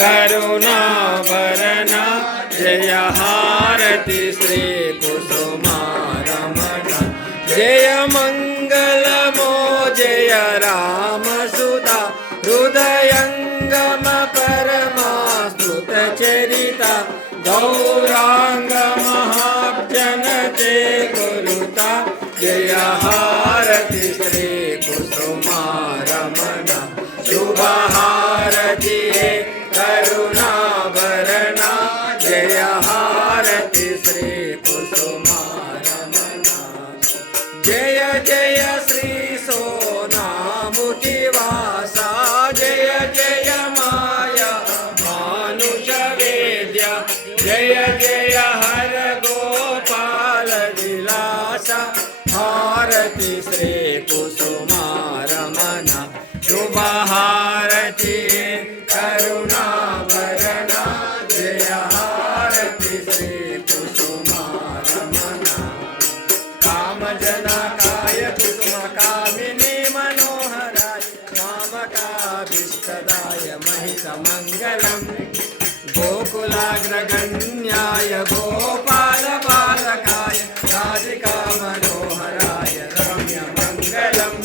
करुणाभरण जय हारति श्री कुसुमारमण जय मंगलमो जय राम सुधा हृदयंगम परमास्तुत चरिता गौरांग महाजन ते गुरुता जय हारति श्री कुसुमारमण शुभ हारति करुणाभरण जय हारति श्री कुसुमारमण जय जय श्री सोनामुखिवासा जय जय माया मानुष वेद्या जय जय हर गोपाल विलासा हारति श्री कुसुमारमण शुभ हारति करुणाभरण जय हारति श्री कुसुमारमण कामजनकाय कुसुमकामिनी मनोहराय कामकाभीष्टदाय महितमङ्गलम् गोकुलाग्रगण्याय गोपालबालकाय राधिकामनोहराय रम्यमङ्गलम्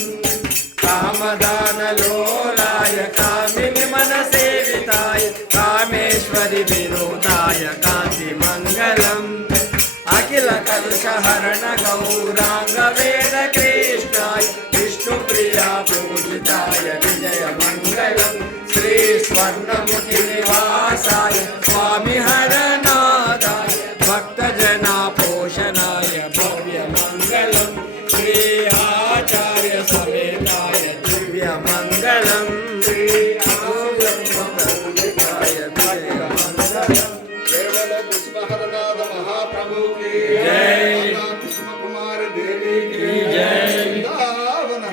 कामदानलोलाय कामिनि मनसेविताय कामेश्वरि विनोदाय कान्तिमङ्गलम् अखिल कलुषहरण गौरांग वेद कृष्णाय विष्णुप्रिया पूजिताय विजयमङ्गलम् श्री स्वर्णमुखि